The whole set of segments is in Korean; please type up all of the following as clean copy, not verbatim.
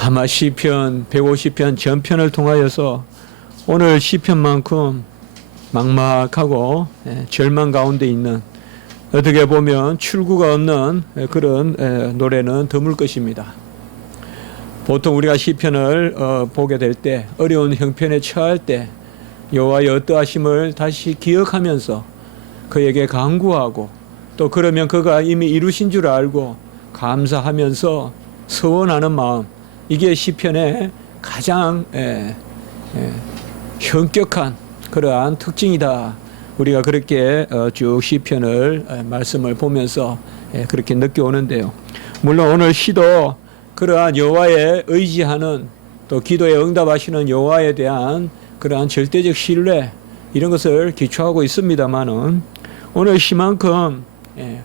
아마 시편 150편 전편을 통하여서 오늘 시편만큼 막막하고 절망 가운데 있는, 어떻게 보면 출구가 없는 그런 노래는 드물 것입니다. 보통 우리가 시편을 보게 될 때, 어려운 형편에 처할 때 여호와의 어떠하심을 다시 기억하면서 그에게 간구하고, 또 그러면 그가 이미 이루신 줄 알고 감사하면서 서원하는 마음, 이게 시편의 가장 현격한 그러한 특징이다. 우리가 그렇게 쭉 시편을 말씀을 보면서 그렇게 느껴오는데요. 물론 오늘 시도 그러한 여호와에 의지하는, 또 기도에 응답하시는 여호와에 대한 그러한 절대적 신뢰, 이런 것을 기초하고 있습니다만은, 오늘 시만큼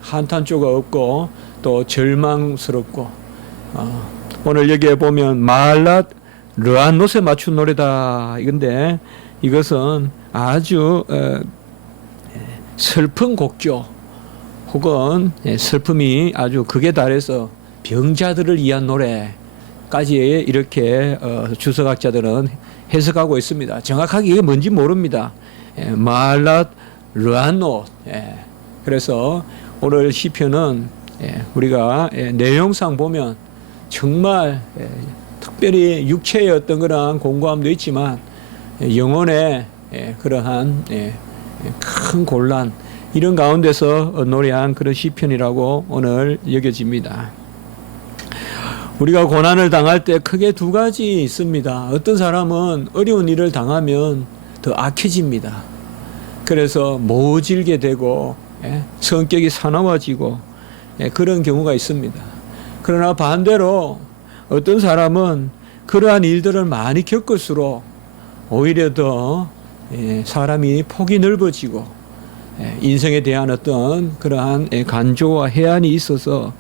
한탄조가 없고 또 절망스럽고, 오늘 여기에 보면 마할랏 르안노스에 맞춘 노래다 이건데, 이것은 아주 슬픈 곡조, 혹은 슬픔이 아주 극에 달해서 병자들을 위한 노래까지 이렇게 주석학자들은 해석하고 있습니다. 정확하게 이게 뭔지 모릅니다. 마할랏 르안노. 그래서 오늘 시편은 우리가 내용상 보면 정말 특별히 육체의 어떤 그러한 공고함도 있지만 영혼의 그러한 큰 곤란, 이런 가운데서 노래한 그런 시편이라고 오늘 여겨집니다. 우리가 고난을 당할 때 크게 두 가지 있습니다. 어떤 사람은 어려운 일을 당하면 더 악해집니다. 그래서 모질게 되고 성격이 사나워지고 그런 경우가 있습니다. 그러나 반대로 어떤 사람은 그러한 일들을 많이 겪을수록 오히려 더 사람이 폭이 넓어지고 인생에 대한 어떤 그러한 간조와 해안이 있어서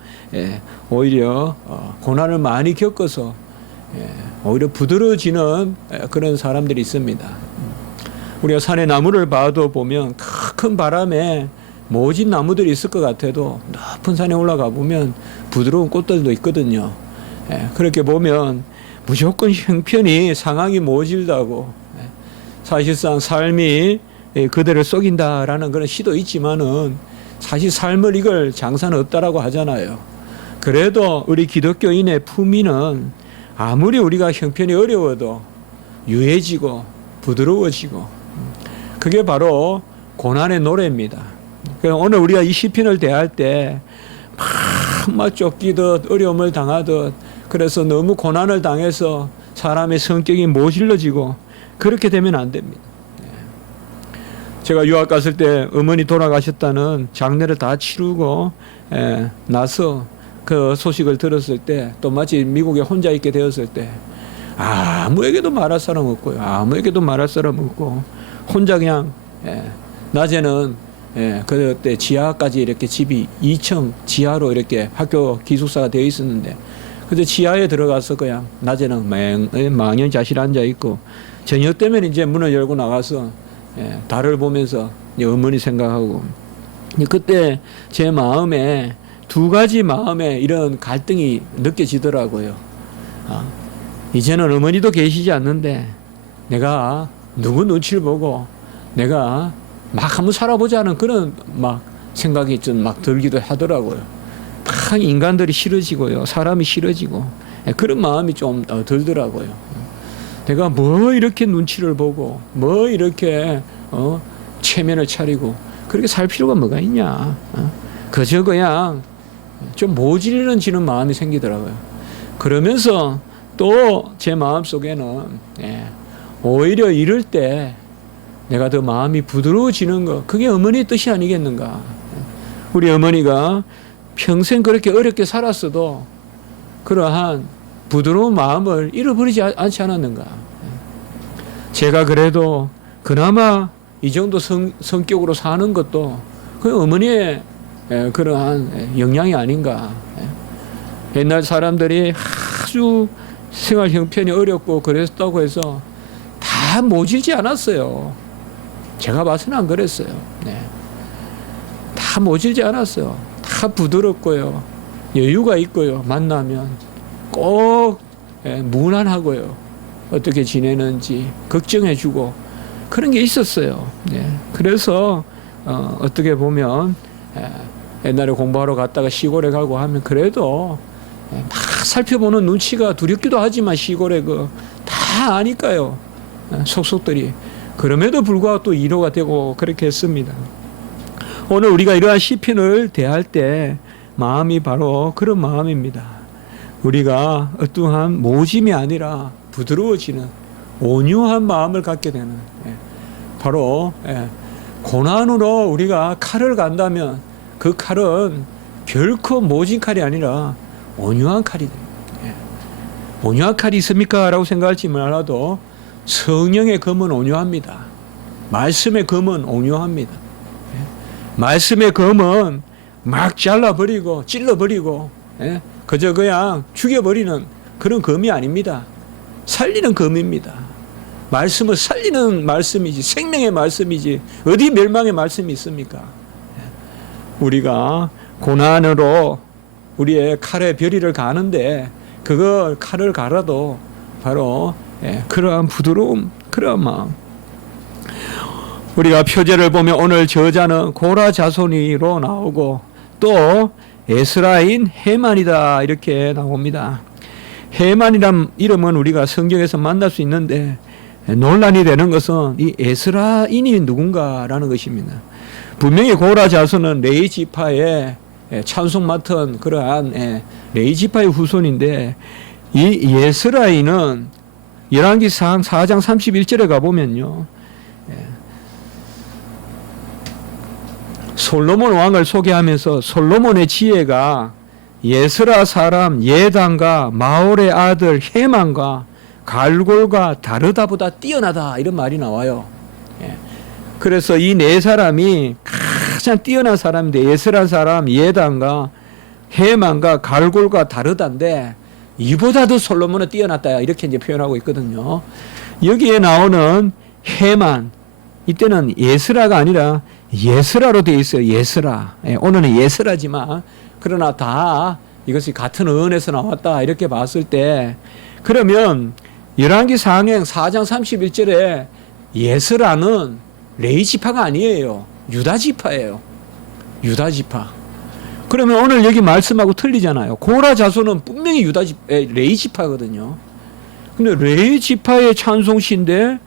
오히려 고난을 많이 겪어서 오히려 부드러워지는 그런 사람들이 있습니다. 우리가 산의 나무를 봐도 보면 큰 바람에 모진 나무들이 있을 것 같아도 높은 산에 올라가 보면 부드러운 꽃들도 있거든요. 그렇게 보면 무조건 형편이, 상황이 모질다고, 사실상 삶이 그대를 속인다라는 그런 시도 있지만은, 사실 삶을 이걸 장사는 없다라고 하잖아요. 그래도 우리 기독교인의 품위는 아무리 우리가 형편이 어려워도 유해지고 부드러워지고, 그게 바로 고난의 노래입니다. 오늘 우리가 이 시편을 대할 때 막 쫓기듯 어려움을 당하듯, 그래서 너무 고난을 당해서 사람의 성격이 모질러지고 그렇게 되면 안 됩니다. 제가 유학 갔을 때 어머니 돌아가셨다는 장례를 다 치르고 나서 그 소식을 들었을 때, 또 마치 미국에 혼자 있게 되었을 때, 아무에게도 말할 사람 없고요, 아무에게도 말할 사람 없고, 혼자 그냥 낮에는 그때 지하까지 이렇게 집이 2층 지하로 이렇게 학교 기숙사가 되어 있었는데, 그래서 지하에 들어가서 그냥 낮에는 망연자실 앉아 있고, 저녁 때면 이제 문을 열고 나가서 달을 보면서 어머니 생각하고, 그때 제 마음에 두 가지 마음에 이런 갈등이 느껴지더라고요. 이제는 어머니도 계시지 않는데 내가 누구 눈치를 보고 내가 막 한번 살아보자는 그런 막 생각이 좀 막 들기도 하더라고요. 막 인간들이 싫어지고요, 사람이 싫어지고, 그런 마음이 좀 들더라고요. 내가 뭐 이렇게 눈치를 보고 뭐 이렇게 체면을 차리고 그렇게 살 필요가 뭐가 있냐. 그저 그냥 좀 모질러지는 마음이 생기더라고요. 그러면서 또 제 마음 속에는 오히려 이럴 때 내가 더 마음이 부드러워지는 거, 그게 어머니의 뜻이 아니겠는가. 우리 어머니가 평생 그렇게 어렵게 살았어도 그러한 부드러운 마음을 잃어버리지 않지 않았는가. 제가 그래도 그나마 이 정도 성격으로 사는 것도 그 어머니의 그러한 영향이 아닌가. 옛날 사람들이 아주 생활 형편이 어렵고 그랬다고 해서 다 모질지 않았어요. 제가 봐서는 안 그랬어요. 다 모질지 않았어요. 다 부드럽고요, 여유가 있고요, 만나면 꼭 무난하고요. 어떻게 지내는지 걱정해주고 그런 게 있었어요. 그래서 어떻게 보면 옛날에 공부하러 갔다가 시골에 가고 하면 그래도 막 살펴보는 눈치가 두렵기도 하지만 시골에 다 아니까요. 속속들이. 그럼에도 불구하고 또 위로가 되고 그렇게 했습니다. 오늘 우리가 이러한 시편을 대할 때 마음이 바로 그런 마음입니다. 우리가 어떠한 모짐이 아니라 부드러워지는 온유한 마음을 갖게 되는, 바로 고난으로 우리가 칼을 간다면 그 칼은 결코 모진 칼이 아니라 온유한 칼이 됩니다. 온유한 칼이 있습니까? 라고 생각할지 몰라도 성령의 검은 온유합니다. 말씀의 검은 온유합니다. 말씀의 검은 막 잘라버리고 찔러버리고 그저 그냥 죽여버리는 그런 검이 아닙니다. 살리는 검입니다. 말씀을 살리는 말씀이지, 생명의 말씀이지 어디 멸망의 말씀이 있습니까? 우리가 고난으로 우리의 칼에 별이를 가는데 그걸 칼을 갈아도 바로 그러한 부드러움, 그러한 마음. 우리가 표제를 보면 오늘 저자는 고라 자손이로 나오고 또 에스라인 헤만이다 이렇게 나옵니다. 헤만이란 이름은 우리가 성경에서 만날 수 있는데 논란이 되는 것은 이 에스라인이 누군가라는 것입니다. 분명히 고라 자손은 레위 지파의 찬송 맡은 그러한 레위 지파의 후손인데 이 에스라인은 열왕기상 4장 31절에 가보면요, 솔로몬 왕을 소개하면서 솔로몬의 지혜가 예스라 사람 예단과 마올의 아들 헤만과 갈골과 다르다보다 뛰어나다 이런 말이 나와요. 그래서 이 네 사람이 가장 뛰어난 사람인데 예스라 사람 예단과 헤만과 갈골과 다르다인데 이보다도 솔로몬은 뛰어났다 이렇게 이제 표현하고 있거든요. 여기에 나오는 헤만, 이때는 예스라가 아니라 예스라로 되어 있어요. 예스라. 오늘은 예스라지만 그러나 다 이것이 같은 어원에서 나왔다 이렇게 봤을 때, 그러면 열왕기 상행 4장 31절에 예스라는 레위 지파가 아니에요. 유다 지파예요. 유다 지파. 그러면 오늘 여기 말씀하고 틀리잖아요. 고라 자손은 분명히 레위 지파거든요. 근데 레위 지파의 찬송시인데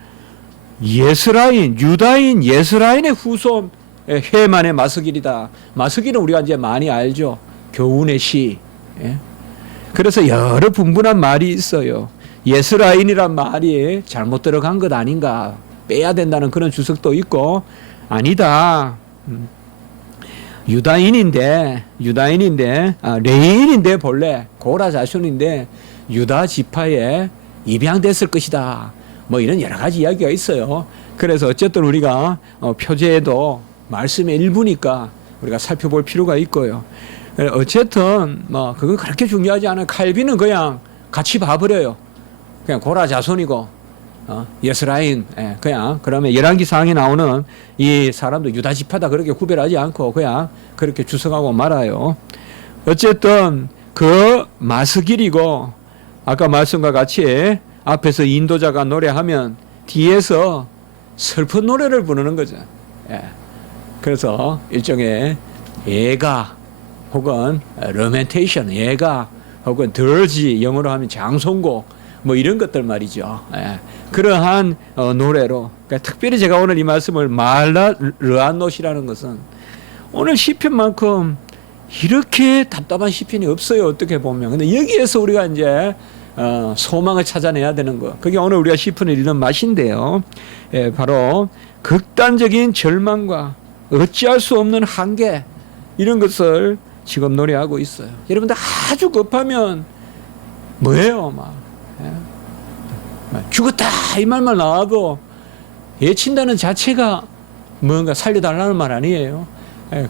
예스라인, 유다인 예스라인의 후손 헤만의 마스길이다. 마스길은 우리가 이제 많이 알죠. 교훈의 시. 그래서 여러 분분한 말이 있어요. 예스라인이란 말이 잘못 들어간 것 아닌가, 빼야 된다는 그런 주석도 있고, 아니다. 유다인인데 레위인인데 본래 고라 자손인데 유다 지파에 입양됐을 것이다. 뭐 이런 여러 가지 이야기가 있어요. 그래서 어쨌든 우리가 표제에도 말씀의 일부니까 우리가 살펴볼 필요가 있고요. 어쨌든 뭐 그건 그렇게 중요하지 않아요. 칼빈은 그냥 같이 봐버려요. 그냥 고라 자손이고 예스라인, 그냥 그러면 열왕기 상에 나오는 이 사람도 유다 지파다 그렇게 구별하지 않고 그냥 그렇게 주석하고 말아요. 어쨌든 그 마스길이고, 아까 말씀과 같이 앞에서 인도자가 노래하면 뒤에서 슬픈 노래를 부르는 거죠. 그래서 일종의 예가 혹은 러멘테이션, 예가 혹은 들지, 영어로 하면 장송곡 뭐 이런 것들 말이죠. 그러한 노래로, 그러니까 특별히 제가 오늘 이 말씀을 말라 르안노시라는 것은 오늘 시편만큼 이렇게 답답한 시편이 없어요. 어떻게 보면. 근데 여기에서 우리가 이제 소망을 찾아내야 되는 거, 그게 오늘 우리가 시편을 읽는 맛인데요. 바로 극단적인 절망과 어찌할 수 없는 한계, 이런 것을 지금 노래하고 있어요. 여러분들 아주 급하면 뭐예요? 죽었다 이 말만 나와도 예친다는 자체가 뭔가 살려달라는 말 아니에요.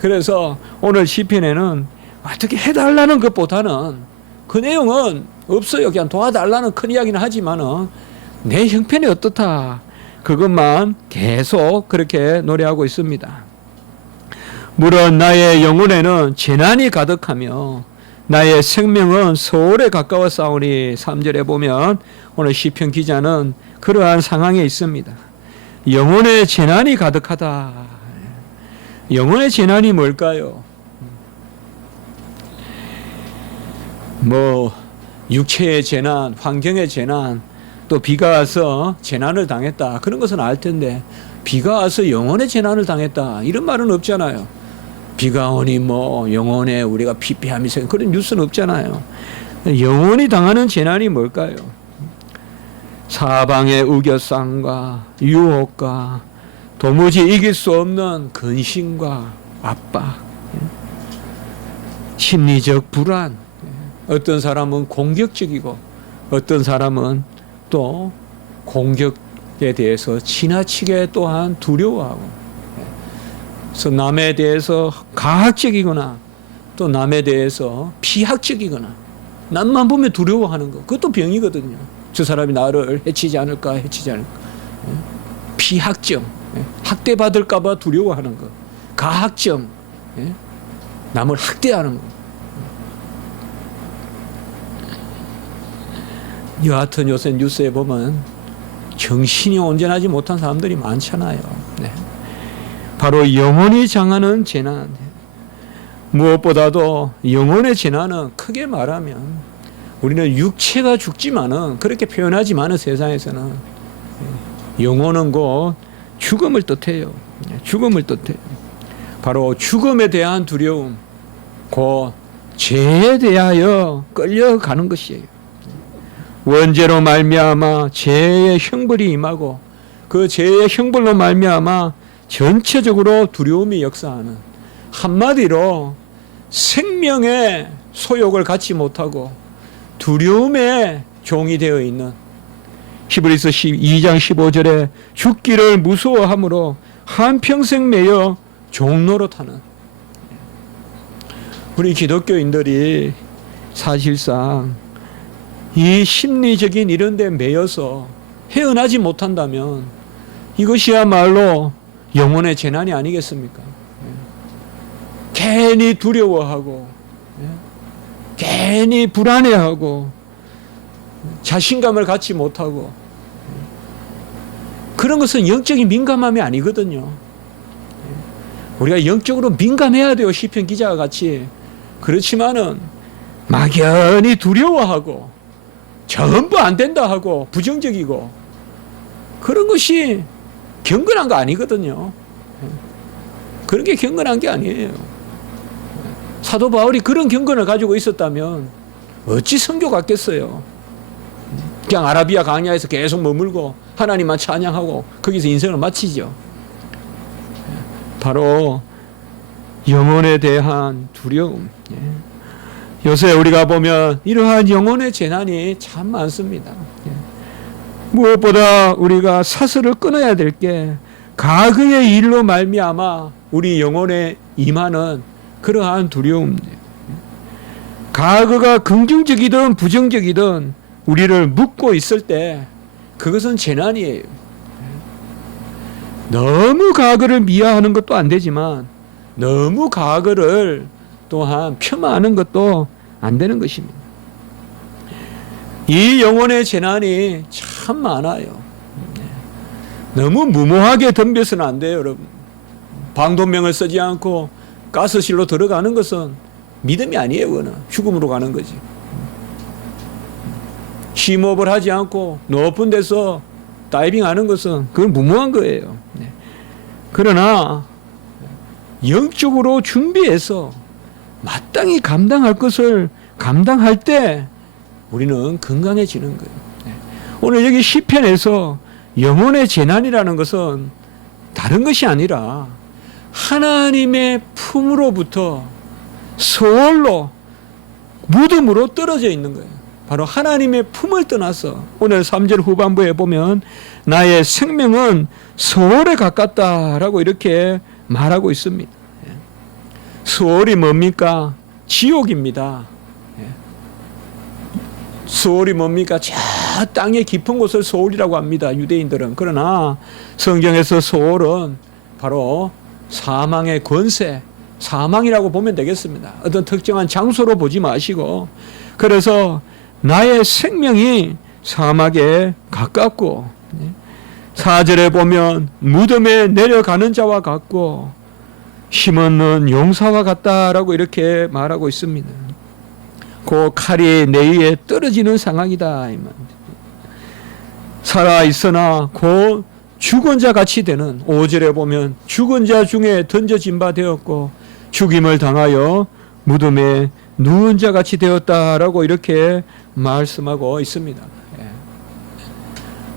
그래서 오늘 시편에는 어떻게 해달라는 것보다는 그 내용은 없어요. 그냥 도와달라는 큰 이야기는 하지만은 내 형편이 어떻다, 그것만 계속 그렇게 노래하고 있습니다. 물론 나의 영혼에는 재난이 가득하며 나의 생명은 소홀에 가까웠사오니 3절에 보면 오늘 시편 기자는 그러한 상황에 있습니다. 영혼의 재난이 가득하다. 영혼의 재난이 뭘까요? 뭐 육체의 재난, 환경의 재난, 또 비가 와서 재난을 당했다. 그런 것은 알 텐데 비가 와서 영혼의 재난을 당했다. 이런 말은 없잖아요. 비가 오니 뭐 영혼에 우리가 피폐함이 생겨 그런 뉴스는 없잖아요. 영혼이 당하는 재난이 뭘까요? 사방의 우겨쌈과 유혹과 도무지 이길 수 없는 근심과 압박, 심리적 불안. 어떤 사람은 공격적이고 어떤 사람은 또 공격에 대해서 지나치게 또한 두려워하고, 그래서 남에 대해서 가학적이거나 또 남에 대해서 피학적이거나 남만 보면 두려워하는 거, 그것도 병이거든요. 저 사람이 나를 해치지 않을까, 해치지 않을까. 피학점, 학대받을까 봐 두려워하는 거. 가학점, 남을 학대하는 거. 여하튼 요새 뉴스에 보면 정신이 온전하지 못한 사람들이 많잖아요. 네. 바로 영혼이 당하는 재난. 무엇보다도 영혼의 재난은 크게 말하면 우리는 육체가 죽지만은 그렇게 표현하지만은 세상에서는 영혼은 곧 죽음을 뜻해요. 죽음을 뜻해요. 바로 죽음에 대한 두려움, 곧 죄에 대하여 끌려가는 것이에요. 원죄로 말미암아 죄의 형벌이 임하고 그 죄의 형벌로 말미암아 전체적으로 두려움이 역사하는, 한마디로 생명의 소욕을 갖지 못하고 두려움의 종이 되어 있는, 히브리서 2장 15절에 죽기를 무서워함으로 한평생 매여 종노릇하는, 우리 기독교인들이 사실상 이 심리적인 이런 데 매여서 헤어나지 못한다면 이것이야말로 영혼의 재난이 아니겠습니까? 괜히 두려워하고 괜히 불안해하고 자신감을 갖지 못하고, 그런 것은 영적인 민감함이 아니거든요. 우리가 영적으로 민감해야 돼요, 시편 기자와 같이. 그렇지만은 막연히 두려워하고 전부 안 된다 하고 부정적이고 그런 것이 경건한 거 아니거든요. 그런 게 경건한 게 아니에요. 사도 바울이 그런 경건을 가지고 있었다면 어찌 선교 갔겠어요. 그냥 아라비아 광야에서 계속 머물고 하나님만 찬양하고 거기서 인생을 마치죠. 바로 영혼에 대한 두려움. 요새 우리가 보면 이러한 영혼의 재난이 참 많습니다. 무엇보다 우리가 사슬을 끊어야 될 게 과거의 일로 말미암아 우리 영혼에 임하는 그러한 두려움. 과거가 긍정적이든 부정적이든 우리를 묶고 있을 때 그것은 재난이에요. 너무 과거를 미화하는 것도 안 되지만 너무 과거를 또한 폄하하는 것도 안 되는 것입니다. 이 영혼의 재난이 참 많아요. 너무 무모하게 덤벼서는 안 돼요, 여러분. 방독면을 쓰지 않고 가스실로 들어가는 것은 믿음이 아니에요. 그거는 죽음으로 가는 거지. 심호흡을 하지 않고 높은 데서 다이빙하는 것은 그건 무모한 거예요. 그러나 영적으로 준비해서 마땅히 감당할 것을 감당할 때 우리는 건강해지는 거예요. 오늘 여기 시편에서 영혼의 재난이라는 것은 다른 것이 아니라 하나님의 품으로부터 소홀로 무덤으로 떨어져 있는 거예요. 바로 하나님의 품을 떠나서 오늘 3절 후반부에 보면 나의 생명은 소홀에 가깝다라고 이렇게 말하고 있습니다. 소홀이 뭡니까? 지옥입니다. 소홀이 뭡니까? 저 땅의 깊은 곳을 소홀이라고 합니다, 유대인들은. 그러나 성경에서 소홀은 바로 사망의 권세, 사망이라고 보면 되겠습니다. 어떤 특정한 장소로 보지 마시고, 그래서 나의 생명이 사막에 가깝고, 4절에 보면 무덤에 내려가는 자와 같고 힘없는 용사와 같다라고 이렇게 말하고 있습니다. 그 칼이 내 위에 떨어지는 상황이다. 살아있으나 그 죽은 자 같이 되는, 5절에 보면 죽은 자 중에 던져진 바 되었고 죽임을 당하여 무덤에 누운 자 같이 되었다라고 이렇게 말씀하고 있습니다.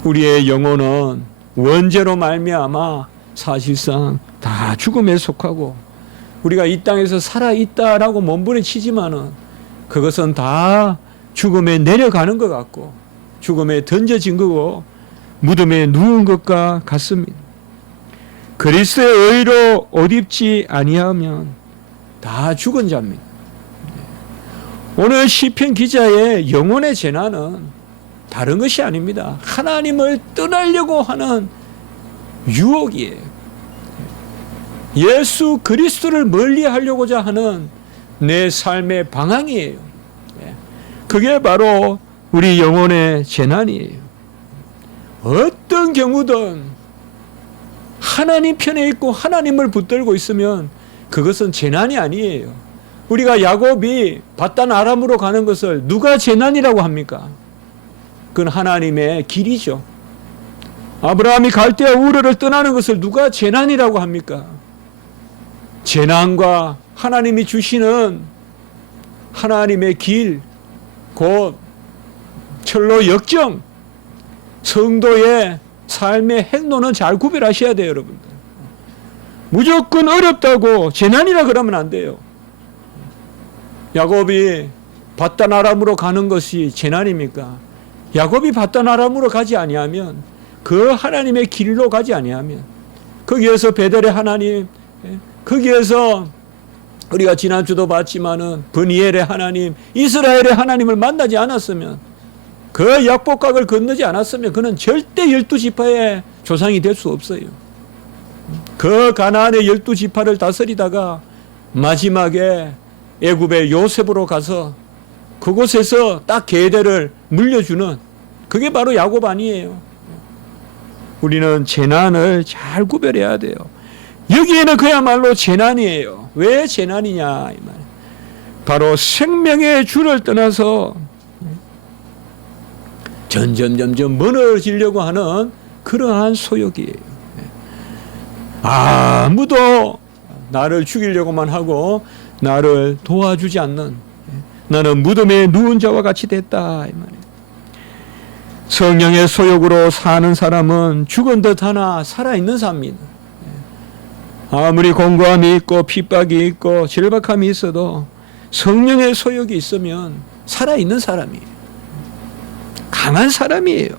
우리의 영혼은 원죄로 말미암아 사실상 다 죽음에 속하고, 우리가 이 땅에서 살아있다라고 몸부림치지만은 그것은 다 죽음에 내려가는 것 같고 죽음에 던져진 거고 무덤에 누운 것과 같습니다. 그리스도의 의로 옷 입지 아니하면 다 죽은 자입니다. 오늘 시편 기자의 영혼의 재난은 다른 것이 아닙니다. 하나님을 떠나려고 하는 유혹이에요. 예수 그리스도를 멀리 하려고자 하는 내 삶의 방황이에요. 그게 바로 우리 영혼의 재난이에요. 어떤 경우든 하나님 편에 있고 하나님을 붙들고 있으면 그것은 재난이 아니에요. 우리가 야곱이 바단 아람으로 가는 것을 누가 재난이라고 합니까? 그건 하나님의 길이죠. 아브라함이 갈대아 우르를 떠나는 것을 누가 재난이라고 합니까? 재난과 하나님이 주시는 하나님의 길, 곧 철로 역정, 성도의 삶의 행로는 잘 구별하셔야 돼요, 여러분들. 무조건 어렵다고 재난이라 그러면 안 돼요. 야곱이 바단 아람으로 가는 것이 재난입니까? 야곱이 바단 아람으로 가지 아니하면, 그 하나님의 길로 가지 아니하면, 거기에서 베델의 하나님, 거기에서 우리가 지난주도 봤지만은 브니엘의 하나님, 이스라엘의 하나님을 만나지 않았으면, 그 약복각을 건너지 않았으면 그는 절대 12지파의 조상이 될 수 없어요. 그 가나안의 12지파를 다스리다가 마지막에 애굽의 요셉으로 가서 그곳에서 딱 계대를 물려주는, 그게 바로 야곱 아니에요. 우리는 재난을 잘 구별해야 돼요. 여기에는 그야말로 재난이에요. 왜 재난이냐 이 말. 바로 생명의 주를 떠나서 점점 멀어지려고 하는 그러한 소욕이에요. 아무도 나를 죽이려고만 하고 나를 도와주지 않는, 나는 무덤에 누운 자와 같이 됐다 이 말이에요. 성령의 소욕으로 사는 사람은 죽은 듯 하나 살아있는 사람입니다. 아무리 공고함이 있고 핍박이 있고 절박함이 있어도 성령의 소욕이 있으면 살아있는 사람이에요. 강한 사람이에요.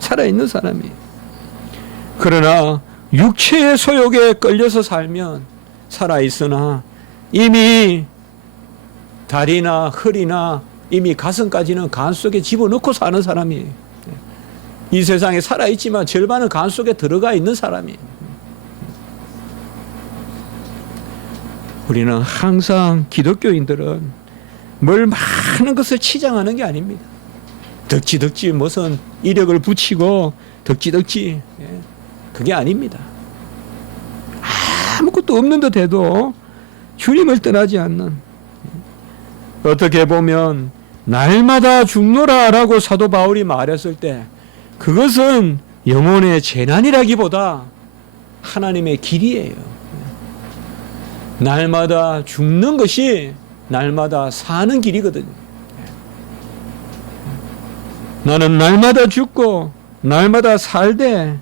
살아있는 사람이에요. 그러나 육체의 소욕에 끌려서 살면 살아있으나 이미 다리나 허리나 이미 가슴까지는 간 속에 집어넣고 사는 사람이에요. 이 세상에 살아있지만 절반은 간 속에 들어가 있는 사람이에요. 우리는 항상 기독교인들은 뭘 많은 것을 치장하는 게 아닙니다. 덕지덕지 무슨 이력을 붙이고 덕지덕지, 그게 아닙니다. 아무것도 없는 듯 해도 주님을 떠나지 않는, 어떻게 보면 날마다 죽노라 라고 사도 바울이 말했을 때 그것은 영혼의 재난이라기보다 하나님의 길이에요. 날마다 죽는 것이 날마다 사는 길이거든요. 나는 날마다 죽고 날마다 살되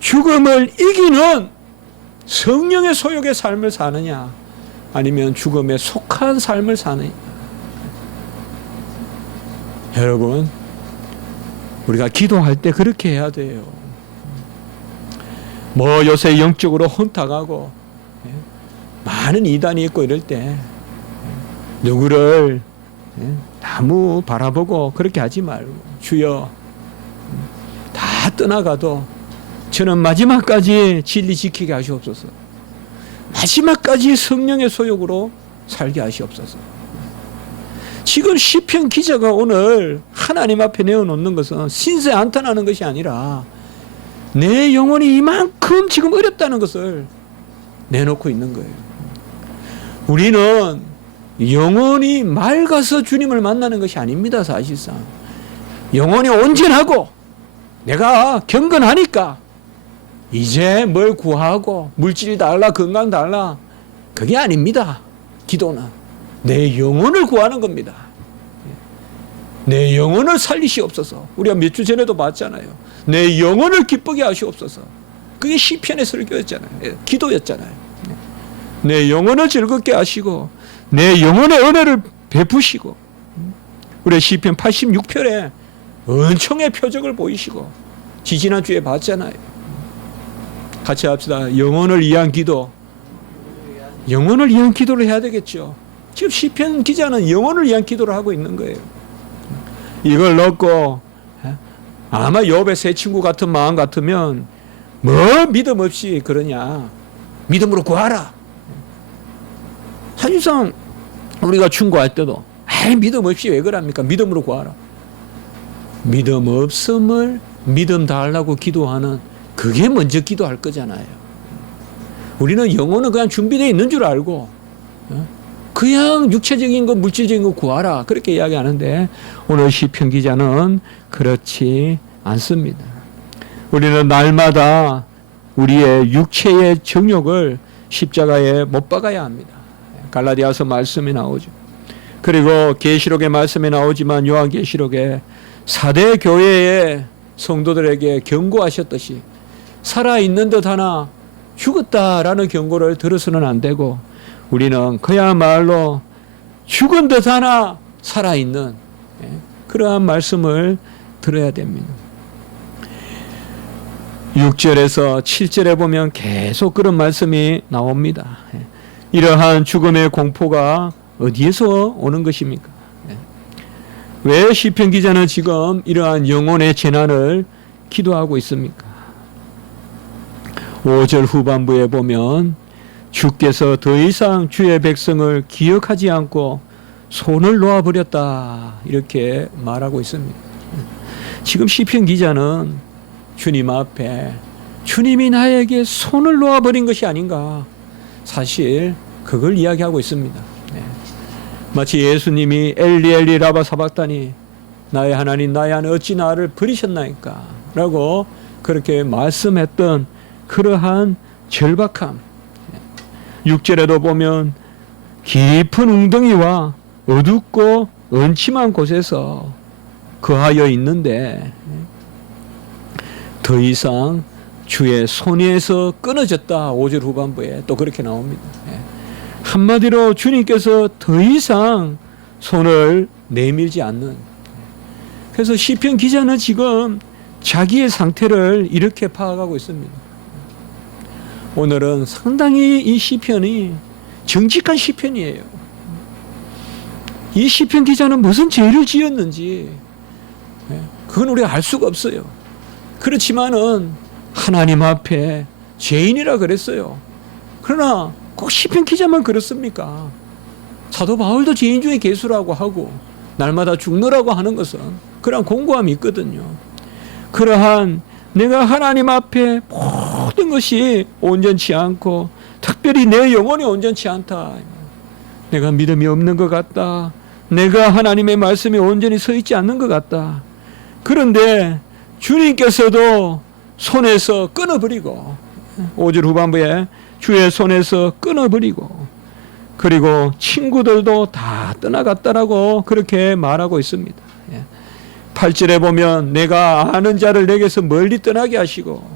죽음을 이기는 성령의 소욕의 삶을 사느냐, 아니면 죽음에 속한 삶을 사느냐. 여러분, 우리가 기도할 때 그렇게 해야 돼요. 뭐 요새 영적으로 혼탁하고 많은 이단이 있고 이럴 때 누구를 너무 바라보고 그렇게 하지 말고, 주여 다 떠나가도 저는 마지막까지 진리 지키게 하시옵소서. 마지막까지 성령의 소욕으로 살게 하시옵소서. 지금 시편 기자가 오늘 하나님 앞에 내어놓는 것은 신세 한탄하는 것이 아니라 내 영혼이 이만큼 지금 어렵다는 것을 내놓고 있는 거예요. 우리는 영혼이 맑아서 주님을 만나는 것이 아닙니다. 사실상 영혼이 온전하고 내가 경건하니까 이제 뭘 구하고 물질이 달라 건강 달라 그게 아닙니다. 기도는 내 영혼을 구하는 겁니다. 내 영혼을 살리시옵소서. 우리가 몇 주 전에도 봤잖아요. 내 영혼을 기쁘게 하시옵소서. 그게 시편의 설교였잖아요. 기도였잖아요. 내 영혼을 즐겁게 하시고 내 영혼의 은혜를 베푸시고 우리 시편 86편에 은총의 표적을 보이시고 지지난주에 봤잖아요. 같이 합시다. 영혼을 위한 기도. 영혼을 위한 기도를 해야 되겠죠. 지금 시편 기자는 영혼을 위한 기도를 하고 있는 거예요. 이걸 넣고 아마 욥의 새 친구 같은 마음 같으면 뭐 믿음 없이 그러냐. 믿음으로 구하라. 사실상 우리가 충고할 때도 믿음 없이 왜 그럽니까? 믿음으로 구하라. 믿음 없음을 믿음 달라고 기도하는 그게 먼저 기도할 거잖아요. 우리는 영혼은 그냥 준비되어 있는 줄 알고 그냥 육체적인 거 물질적인 거 구하라 그렇게 이야기하는데 오늘 시편 기자는 그렇지 않습니다. 우리는 날마다 우리의 육체의 정욕을 십자가에 못 박아야 합니다. 갈라디아서 말씀이 나오죠. 그리고 계시록의 말씀이 나오지만 요한계시록에 4대 교회의 성도들에게 경고하셨듯이 살아있는 듯 하나 죽었다라는 경고를 들어서는 안 되고 우리는 그야말로 죽은 듯 하나 살아있는 그러한 말씀을 들어야 됩니다. 6절에서 7절에 보면 계속 그런 말씀이 나옵니다. 이러한 죽음의 공포가 어디에서 오는 것입니까? 왜 시편 기자는 지금 이러한 영혼의 재난을 기도하고 있습니까? 5절 후반부에 보면 주께서 더 이상 주의 백성을 기억하지 않고 손을 놓아버렸다 이렇게 말하고 있습니다. 지금 시편 기자는 주님 앞에 주님이 나에게 손을 놓아버린 것이 아닌가 사실 그걸 이야기하고 있습니다. 마치 예수님이 엘리 엘리 라바 사박다니 나의 하나님 나의 하나님 어찌 나를 버리셨나이까 라고 그렇게 말씀했던 그러한 절박함. 6절에도 보면 깊은 웅덩이와 어둡고 은침한 곳에서 거하여 있는데 더 이상 주의 손에서 끊어졌다. 5절 후반부에 또 그렇게 나옵니다. 한마디로 주님께서 더 이상 손을 내밀지 않는. 그래서 시편 기자는 지금 자기의 상태를 이렇게 파악하고 있습니다. 오늘은 상당히 이 시편이 정직한 시편이에요. 이 시편 기자는 무슨 죄를 지었는지 그건 우리가 알 수가 없어요. 그렇지만은 하나님 앞에 죄인이라 그랬어요. 그러나 꼭 시편 기자만 그렇습니까? 사도 바울도 죄인 중에 괴수라고 하고 날마다 죽노라고 하는 것은 그러한 공고함이 있거든요. 그러한 내가 하나님 앞에 모든 것이 온전치 않고 특별히 내 영혼이 온전치 않다. 내가 믿음이 없는 것 같다. 내가 하나님의 말씀에 온전히 서 있지 않는 것 같다. 그런데 주님께서도 손에서 끊어버리고 5절 후반부에 주의 손에서 끊어버리고 그리고 친구들도 다 떠나갔다라고 그렇게 말하고 있습니다. 8절에 보면 내가 아는 자를 내게서 멀리 떠나게 하시고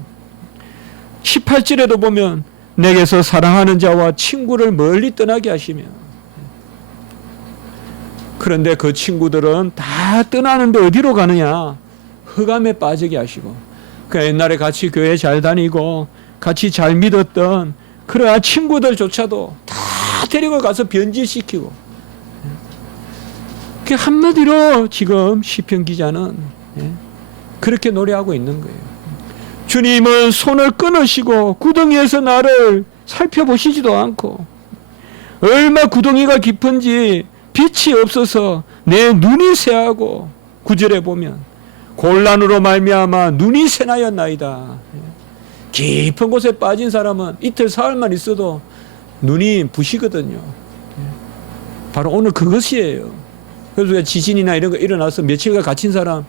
18절에도 보면 내게서 사랑하는 자와 친구를 멀리 떠나게 하시며 그런데 그 친구들은 다 떠나는데 어디로 가느냐? 흑암에 빠지게 하시고 그 옛날에 같이 교회 잘 다니고 같이 잘 믿었던 그러한 친구들조차도 다 데리고 가서 변질시키고 그 한마디로 지금 시편 기자는 그렇게 노래하고 있는 거예요. 주님은 손을 끊으시고 구덩이에서 나를 살펴보시지도 않고 얼마 구덩이가 깊은지 빛이 없어서 내 눈이 새하고 9절에 보면 곤란으로 말미암아 눈이 새나였나이다. 깊은 곳에 빠진 사람은 이틀 사흘만 있어도 눈이 부시거든요. 바로 오늘 그것이에요. 그래서 지진이나 이런 거 일어나서 며칠간 갇힌 사람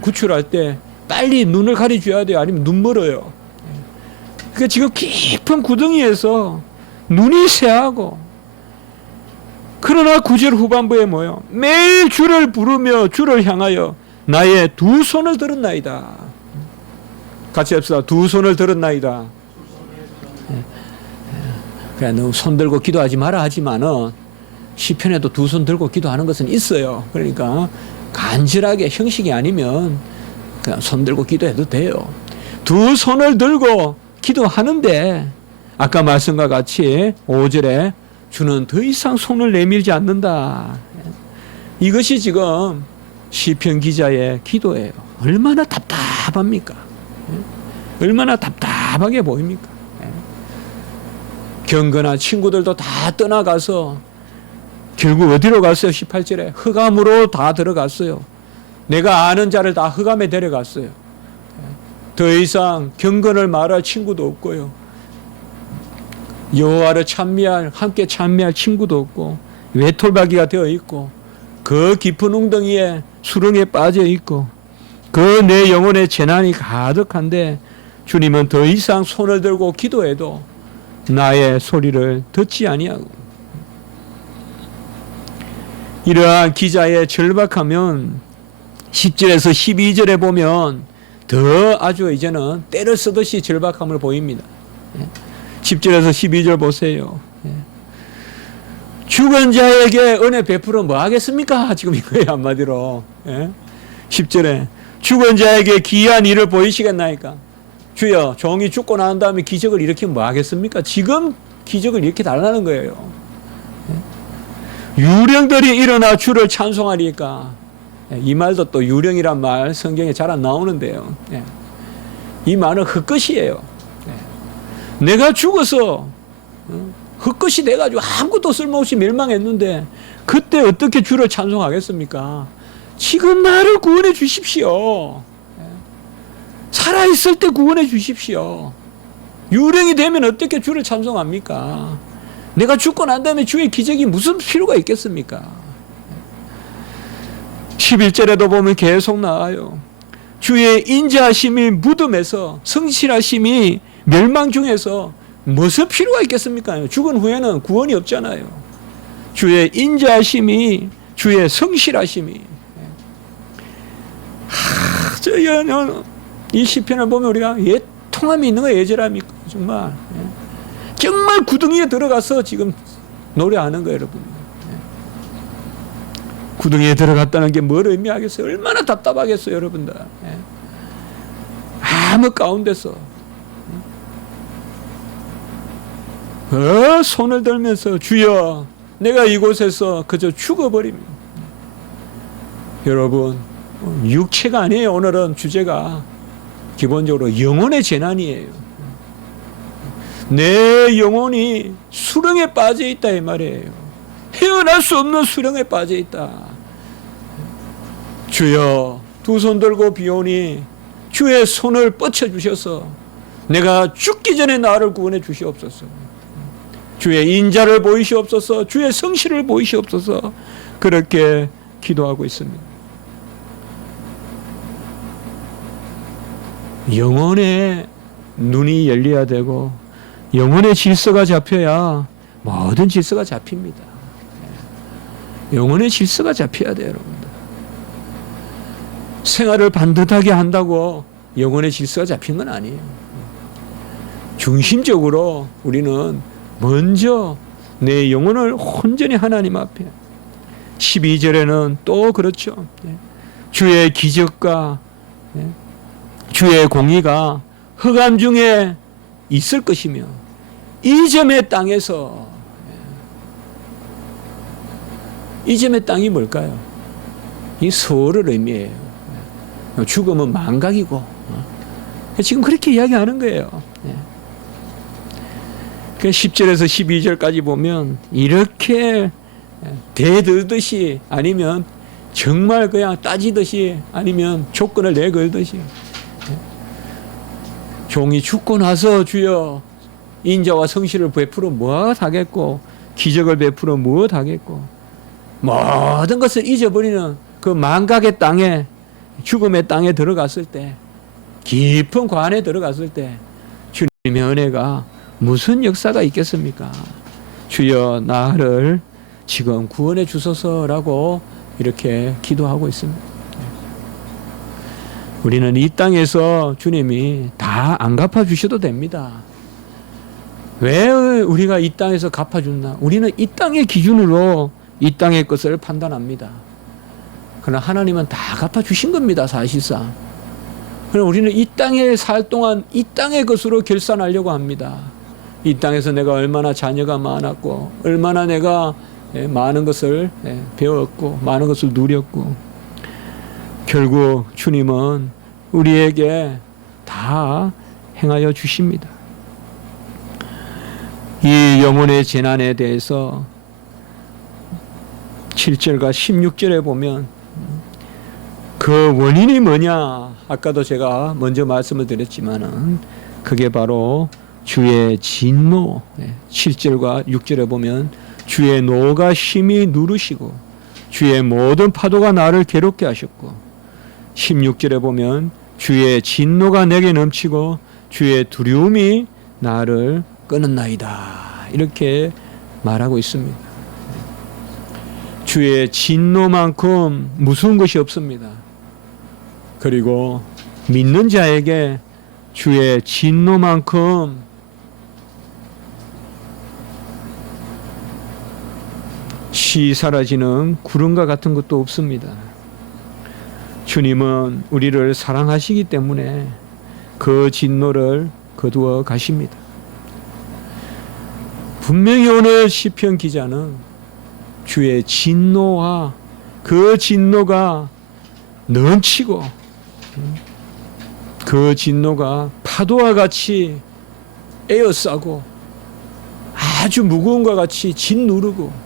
구출할 때 빨리 눈을 가려줘야 돼요. 아니면 눈 멀어요. 그러니까 지금 깊은 구덩이에서 눈이 새하고, 그러나 9절 후반부에 뭐요? 매일 주를 부르며 주를 향하여 나의 두 손을 들었나이다. 같이 합시다. 두 손을 들었나이다. 그냥 너무 손 들고 기도하지 마라 하지만은 시편에도 두 손 들고 기도하는 것은 있어요. 그러니까 간절하게 형식이 아니면 그냥 손 들고 기도해도 돼요. 두 손을 들고 기도하는데 아까 말씀과 같이 5절에 주는 더 이상 손을 내밀지 않는다. 이것이 지금 시편 기자의 기도예요. 얼마나 답답합니까? 얼마나 답답하게 보입니까? 경건한 친구들도 다 떠나가서 결국 어디로 갔어요? 18절에 흑암으로 다 들어갔어요. 내가 아는 자를 다 흑암에 데려갔어요. 더 이상 경건을 말할 친구도 없고요. 여호와를 찬미할, 함께 찬미할 친구도 없고, 외톨박이가 되어 있고, 그 깊은 웅덩이에 수렁에 빠져 있고, 그 내 영혼의 재난이 가득한데 주님은 더 이상 손을 들고 기도해도 나의 소리를 듣지 아니하고, 이러한 기자의 절박하면 10절에서 12절에 보면 더 아주 이제는 때를 쓰듯이 절박함을 보입니다. 10절에서 12절 보세요. 죽은 자에게 은혜 베풀어 뭐 하겠습니까? 지금 이거예요, 한마디로. 10절에 죽은 자에게 기이한 일을 보이시겠나이까? 주여, 종이 죽고 난 다음에 기적을 일으키면 뭐 하겠습니까? 지금 기적을 일으켜 달라는 거예요. 유령들이 일어나 주를 찬송하리까? 이 말도 또 유령이란 말 성경에 잘 안 나오는데요. 이 말은 헛것이에요. 내가 죽어서 헛것이 돼가지고 아무것도 쓸모없이 멸망했는데 그때 어떻게 주를 찬송하겠습니까? 지금 나를 구원해 주십시오. 살아있을 때 구원해 주십시오. 유령이 되면 어떻게 주를 찬송합니까? 내가 죽고 난 다음에 주의 기적이 무슨 필요가 있겠습니까? 11절에도 보면 계속 나와요. 주의 인자하심이 무덤에서, 성실하심이 멸망 중에서 무슨 필요가 있겠습니까? 죽은 후에는 구원이 없잖아요. 주의 인자하심이, 주의 성실하심이. 이 시편을 보면 우리가 통함이 있는 거 예절합니까? 정말. 정말 구덩이에 들어가서 지금 노래하는 거예요, 여러분. 구덩이에 들어갔다는 게 뭘 의미하겠어요? 얼마나 답답하겠어요, 여러분들. 아무 가운데서 손을 들면서 주여, 내가 이곳에서 그저 죽어버립니다. 여러분, 육체가 아니에요. 오늘은 주제가 기본적으로 영혼의 재난이에요. 내 영혼이 수렁에 빠져 있다 이 말이에요. 헤어날 수 없는 수렁에 빠져 있다. 주여, 두 손 들고 비오니 주의 손을 뻗쳐 주셔서 내가 죽기 전에 나를 구원해 주시옵소서. 주의 인자를 보이시옵소서. 주의 성실을 보이시옵소서. 그렇게 기도하고 있습니다. 영혼의 눈이 열려야 되고 영혼의 질서가 잡혀야 모든 질서가 잡힙니다. 영혼의 질서가 잡혀야 돼요, 여러분들. 생활을 반듯하게 한다고 영혼의 질서가 잡힌 건 아니에요. 중심적으로 우리는 먼저 내 영혼을 온전히 하나님 앞에, 12절에는 또 그렇죠. 주의 기적과 주의 공의가 흑암 중에 있을 것이며 이점의 땅에서, 이점의 땅이 뭘까요? 이 서울을 의미해요. 죽음은 망각이고, 지금 그렇게 이야기하는 거예요. 그 10절에서 12절까지 보면 이렇게 대들듯이 아니면 정말 그냥 따지듯이 아니면 조건을 내걸듯이 종이 죽고 나서 주여 인자와 성실을 베풀어 무엇하겠고 기적을 베풀어 무엇하겠고 모든 것을 잊어버리는 그 망각의 땅에 죽음의 땅에 들어갔을 때 깊은 관에 들어갔을 때 주님의 은혜가 무슨 역사가 있겠습니까? 주여 나를 지금 구원해 주소서라고 이렇게 기도하고 있습니다. 우리는 이 땅에서 주님이 다 안 갚아주셔도 됩니다. 왜 우리가 이 땅에서 갚아준다? 우리는 이 땅의 기준으로 이 땅의 것을 판단합니다. 그러나 하나님은 다 갚아주신 겁니다, 사실상. 그럼 우리는 이 땅에 살 동안 이 땅의 것으로 결산하려고 합니다. 이 땅에서 내가 얼마나 자녀가 많았고, 얼마나 내가 많은 것을 배웠고, 많은 것을 누렸고, 결국 주님은 우리에게 다 행하여 주십니다. 이 영혼의 재난에 대해서 7절과 16절에 보면 그 원인이 뭐냐? 아까도 제가 먼저 말씀을 드렸지만은 그게 바로 주의 진노. 7절과 6절에 보면 주의 노가 심히 누르시고 주의 모든 파도가 나를 괴롭게 하셨고 16절에 보면 주의 진노가 내게 넘치고 주의 두려움이 나를 끊었나이다. 이렇게 말하고 있습니다. 주의 진노만큼 무서운 것이 없습니다. 그리고 믿는 자에게 주의 진노만큼 시 사라지는 구름과 같은 것도 없습니다. 주님은 우리를 사랑하시기 때문에 그 진노를 거두어 가십니다. 분명히 오늘 시편 기자는 주의 진노와 그 진노가 넘치고 그 진노가 파도와 같이 에어싸고 아주 무거운 것 같이 짓누르고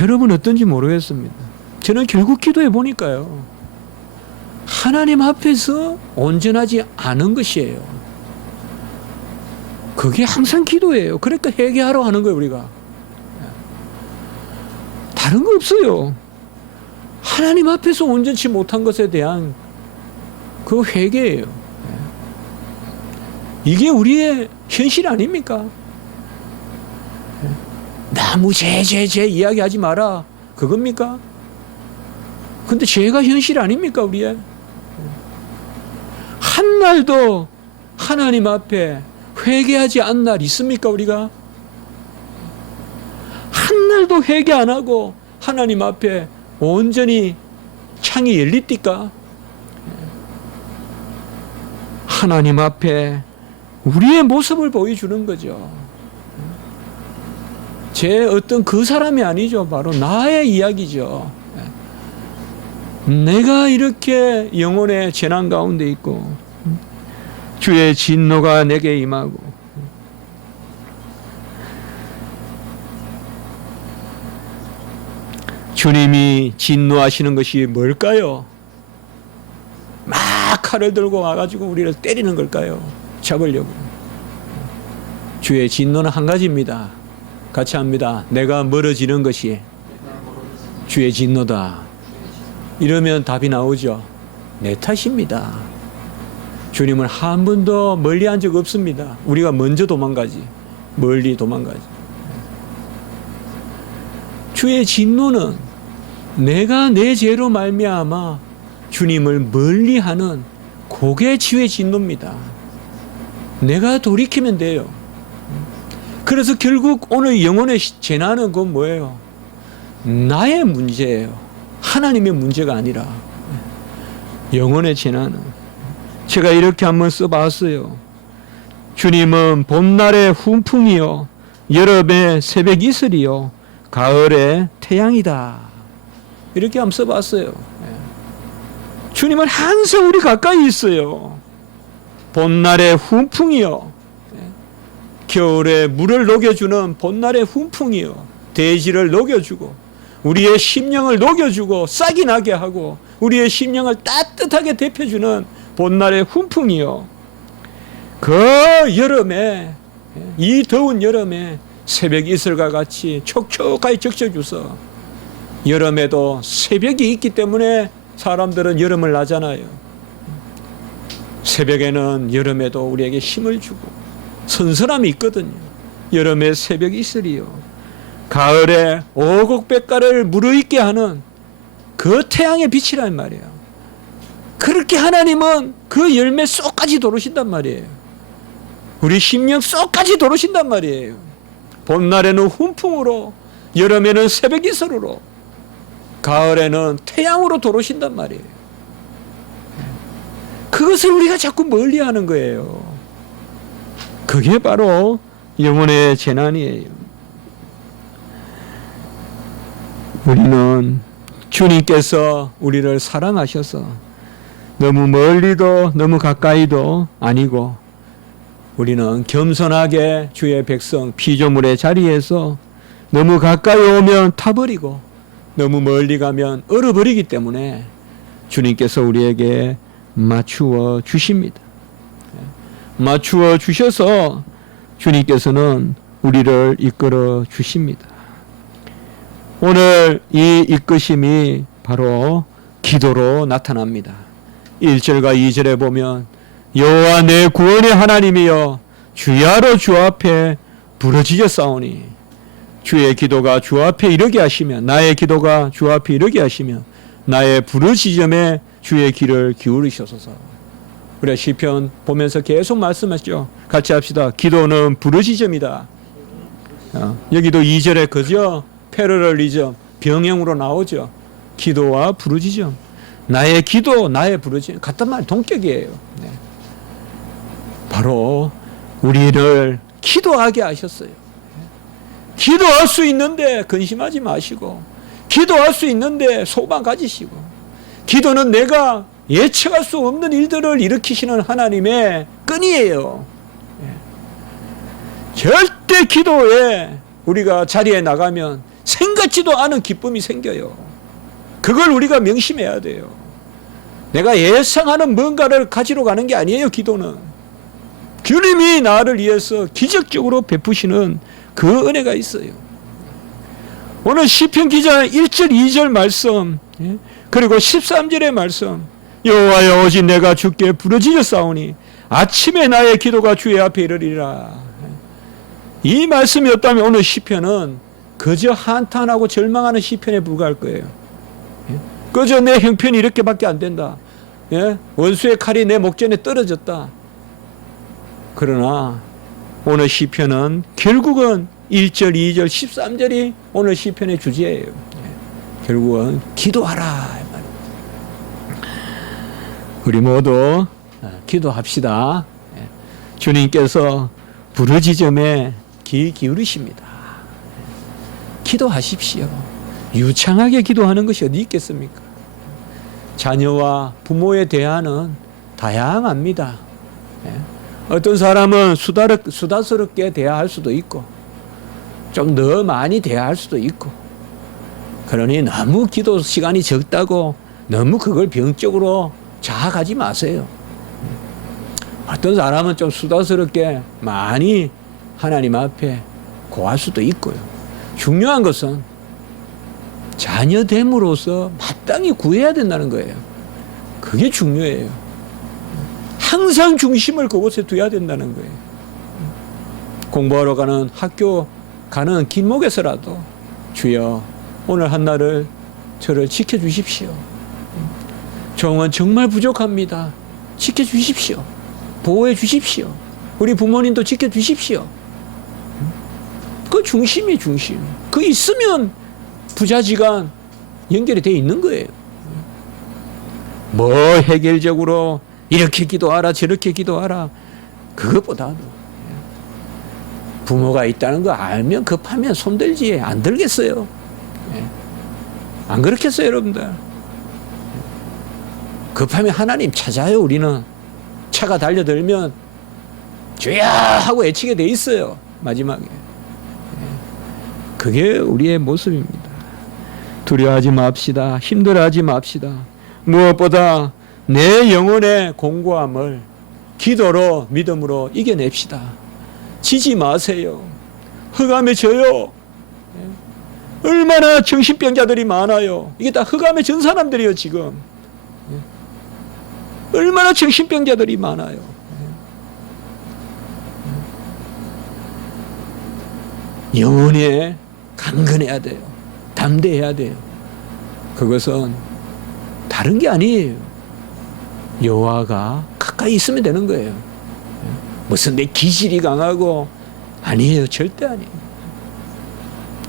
여러분 어떤지 모르겠습니다. 저는 결국 기도해 보니까요. 하나님 앞에서 온전하지 않은 것이에요. 그게 항상 기도예요. 그러니까 회개하러 하는 거예요, 우리가. 다른 거 없어요. 하나님 앞에서 온전치 못한 것에 대한 그 회개예요. 이게 우리의 현실 아닙니까? 나무 제 이야기하지 마라. 그겁니까? 근데 죄가 현실 아닙니까, 우리의? 한 날도 하나님 앞에 회개하지 않은 날 있습니까, 우리가? 한 날도 회개 안 하고 하나님 앞에 온전히 창이 열립니까? 하나님 앞에 우리의 모습을 보여주는 거죠. 제 어떤 그 사람이 아니죠. 바로 나의 이야기죠. 내가 이렇게 영혼의 재난 가운데 있고 주의 진노가 내게 임하고 주님이 진노하시는 것이 뭘까요? 막 칼을 들고 와가지고 우리를 때리는 걸까요? 잡으려고. 주의 진노는 한 가지입니다. 같이 합니다. 내가 멀어지는 것이 주의 진노다. 이러면 답이 나오죠. 내 탓입니다. 주님은 한 번도 멀리한 적 없습니다. 우리가 먼저 도망가지. 멀리 도망가지. 주의 진노는 내가 내 죄로 말미암아 주님을 멀리하는 그게 주의 진노입니다. 내가 돌이키면 돼요. 그래서 결국 오늘 영혼의 재난은 그건 뭐예요? 나의 문제예요. 하나님의 문제가 아니라 영혼의 재난은 제가 이렇게 한번 써봤어요. 주님은 봄날의 훈풍이요 여름의 새벽 이슬이요 가을의 태양이다. 이렇게 한번 써봤어요. 주님은 항상 우리 가까이 있어요. 봄날의 훈풍이요, 겨울에 물을 녹여주는 봄날의 훈풍이요, 대지를 녹여주고 우리의 심령을 녹여주고 싹이 나게 하고 우리의 심령을 따뜻하게 데펴주는 봄날의 훈풍이요, 그 여름에, 이 더운 여름에 새벽 이슬과 같이 촉촉하게 적셔주서, 여름에도 새벽이 있기 때문에 사람들은 여름을 나잖아요. 새벽에는 여름에도 우리에게 힘을 주고 선선함이 있거든요. 여름의 새벽 이슬이요, 가을에 오곡백과를 무르익게 하는 그 태양의 빛이란 말이에요. 그렇게 하나님은 그 열매 쏙까지 도르신단 말이에요. 우리 심령 쏙까지 도르신단 말이에요. 봄날에는 훈풍으로, 여름에는 새벽 이슬으로, 가을에는 태양으로 도르신단 말이에요. 그것을 우리가 자꾸 멀리하는 거예요. 그게 바로 영혼의 재난이에요. 우리는 주님께서 우리를 사랑하셔서 너무 멀리도 너무 가까이도 아니고, 우리는 겸손하게 주의 백성 피조물의 자리에서 너무 가까이 오면 타버리고 너무 멀리 가면 얼어버리기 때문에 주님께서 우리에게 맞추어 주십니다. 맞추어 주셔서 주님께서는 우리를 이끌어 주십니다. 오늘 이 이끄심이 바로 기도로 나타납니다. 1절과 2절에 보면 여호와 내 구원의 하나님이여 주야로 주 앞에 부르짖어 싸우니, 주의 기도가 주 앞에 이르게 하시며 나의 기도가 주 앞에 이르게 하시며 나의 부르짖음에 주의 귀를 기울이셔소서. 우리가 시편 보면서 계속 말씀하시죠. 같이 합시다. 기도는 부르짖음이다. 여기도 2절에 그저 패러럴리즘, 병행으로 나오죠. 기도와 부르짖음, 나의 기도, 나의 부르짖음 같은 말, 동격이에요. 네. 바로 우리를 기도하게 하셨어요. 기도할 수 있는데 근심하지 마시고, 기도할 수 있는데 소망 가지시고, 기도는 내가 예측할 수 없는 일들을 일으키시는 하나님의 끈이에요. 절대 기도에 우리가 자리에 나가면 생각지도 않은 기쁨이 생겨요. 그걸 우리가 명심해야 돼요. 내가 예상하는 뭔가를 가지러 가는 게 아니에요. 기도는 주님이 나를 위해서 기적적으로 베푸시는 그 은혜가 있어요. 오늘 시편 기자 1절 2절 말씀, 그리고 13절의 말씀, 여호와여 오직 내가 주께 부르짖어 싸우니 아침에 나의 기도가 주의 앞에 이르리라. 이 말씀이었다면 오늘 시편은 그저 한탄하고 절망하는 시편에 불과할 거예요. 그저 내 형편이 이렇게밖에 안 된다. 원수의 칼이 내 목전에 떨어졌다. 그러나 오늘 시편은 결국은 1절, 2절, 13절이 오늘 시편의 주제예요. 결국은 기도하라. 우리 모두 기도합시다. 주님께서 부르짖음에 귀 기울이십니다. 기도하십시오. 유창하게 기도하는 것이 어디 있겠습니까? 자녀와 부모의 대화는 다양합니다. 어떤 사람은 수다스럽게 대화할 수도 있고 좀 더 많이 대화할 수도 있고, 그러니 너무 기도 시간이 적다고 너무 그걸 병적으로 자학하지 마세요. 어떤 사람은 좀 수다스럽게 많이 하나님 앞에 고할 수도 있고요. 중요한 것은 자녀됨으로써 마땅히 구해야 된다는 거예요. 그게 중요해요. 항상 중심을 그곳에 둬야 된다는 거예요. 공부하러 가는 학교 가는 길목에서라도 주여 오늘 한날을 저를 지켜주십시오. 종은 정말 부족합니다. 지켜주십시오. 보호해 주십시오. 우리 부모님도 지켜주십시오. 그 중심이 중심. 그 있으면 부자지간 연결이 되어 있는 거예요. 뭐 해결적으로 이렇게 기도하라 저렇게 기도하라, 그것보다도 부모가 있다는 거 알면 급하면 손들지 안 들겠어요. 안 그렇겠어요 여러분들? 급하면 하나님 찾아요. 우리는 차가 달려들면 주야 하고 외치게 돼 있어요. 마지막에. 그게 우리의 모습입니다. 두려워하지 맙시다. 힘들어하지 맙시다. 무엇보다 내 영혼의 공고함을 기도로 믿음으로 이겨냅시다. 지지 마세요. 흑암에 져요. 얼마나 정신병자들이 많아요. 이게 다 흑암에 전 사람들이에요. 지금 얼마나 정신병자들이 많아요. 영혼에 강건해야 돼요. 담대해야 돼요. 그것은 다른 게 아니에요. 여호와가 가까이 있으면 되는 거예요. 무슨 내 기질이 강하고 아니에요. 절대 아니에요.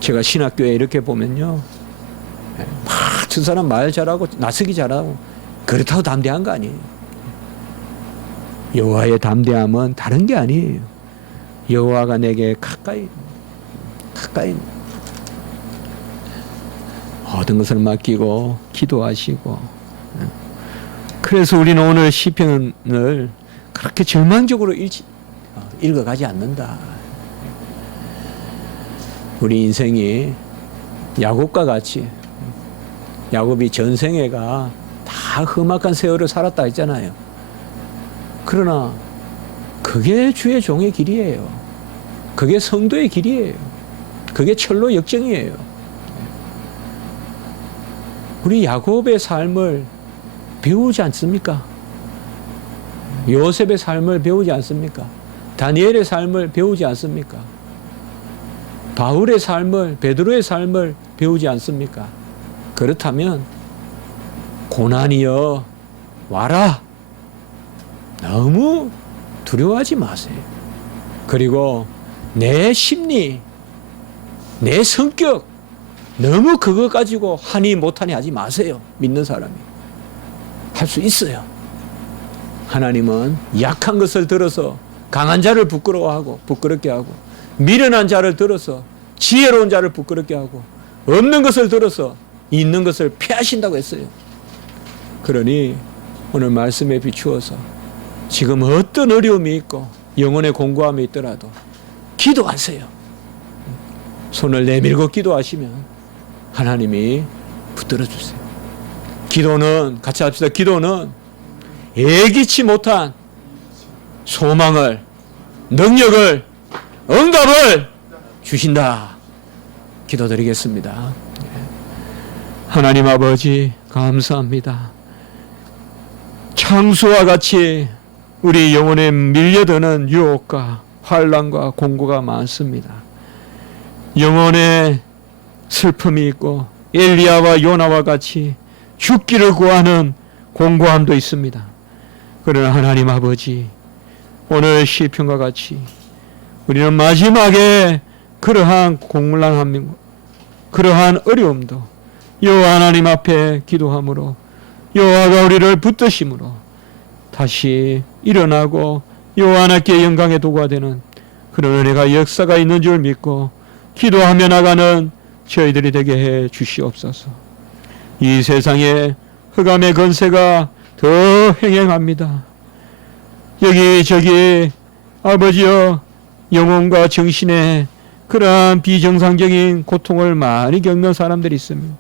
제가 신학교에 이렇게 보면요, 막 저 사람 말 잘하고 나서기 잘하고 그렇다고 담대한 거 아니에요. 여호와의 담대함은 다른 게 아니에요. 여호와가 내게 가까이 모든 것을 맡기고 기도하시고. 그래서 우리는 오늘 시편을 그렇게 절망적으로 읽어가지 않는다. 우리 인생이 야곱과 같이, 야곱이 전생애가 다 험악한 세월을 살았다 했잖아요. 그러나 그게 주의 종의 길이에요. 그게 성도의 길이에요. 그게 철로 역정이에요. 우리 야곱의 삶을 배우지 않습니까? 요셉의 삶을 배우지 않습니까? 다니엘의 삶을 배우지 않습니까? 바울의 삶을, 베드로의 삶을 배우지 않습니까? 그렇다면 고난이여 와라. 너무 두려워하지 마세요. 그리고 내 심리, 내 성격 너무 그거 가지고 하니 못하니 하지 마세요. 믿는 사람이 할 수 있어요. 하나님은 약한 것을 들어서 강한 자를 부끄러워하고 부끄럽게 하고, 미련한 자를 들어서 지혜로운 자를 부끄럽게 하고, 없는 것을 들어서 있는 것을 피하신다고 했어요. 그러니 오늘 말씀에 비추어서 지금 어떤 어려움이 있고 영혼의 공고함이 있더라도 기도하세요. 손을 내밀고 기도하시면 하나님이 붙들어 주세요. 기도는, 같이 합시다. 기도는 예기치 못한 소망을, 능력을, 응답을 주신다. 기도드리겠습니다. 하나님 아버지 감사합니다. 창수와 같이 우리 영혼에 밀려드는 유혹과 환난과 공고가 많습니다. 영혼에 슬픔이 있고 엘리야와 요나와 같이 죽기를 구하는 공고함도 있습니다. 그러나 하나님 아버지, 오늘 시편과 같이 우리는 마지막에 그러한 공랑함, 그러한 어려움도 여호와 하나님 앞에 기도함으로, 여호와가 우리를 붙드심으로 다시 일어나고 여호와 하나님께 영광의 도구가 되는 그런 은혜가 역사가 있는 줄 믿고 기도하며 나가는 저희들이 되게 해 주시옵소서. 이 세상에 흑암의 건세가 더 행행합니다. 여기저기 아버지여, 영혼과 정신에 그러한 비정상적인 고통을 많이 겪는 사람들이 있습니다.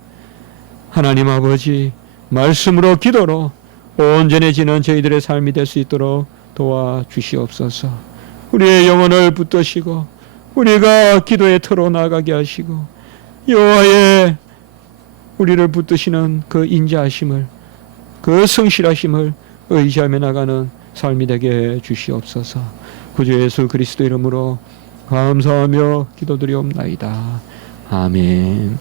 하나님 아버지, 말씀으로 기도로 온전해지는 저희들의 삶이 될 수 있도록 도와주시옵소서. 우리의 영혼을 붙드시고 우리가 기도의 터로 나가게 하시고 여호와의 우리를 붙드시는 그 인자하심을, 그 성실하심을 의지하며 나가는 삶이 되게 해 주시옵소서. 구주 예수 그리스도 이름으로 감사하며 기도드리옵나이다. 아멘.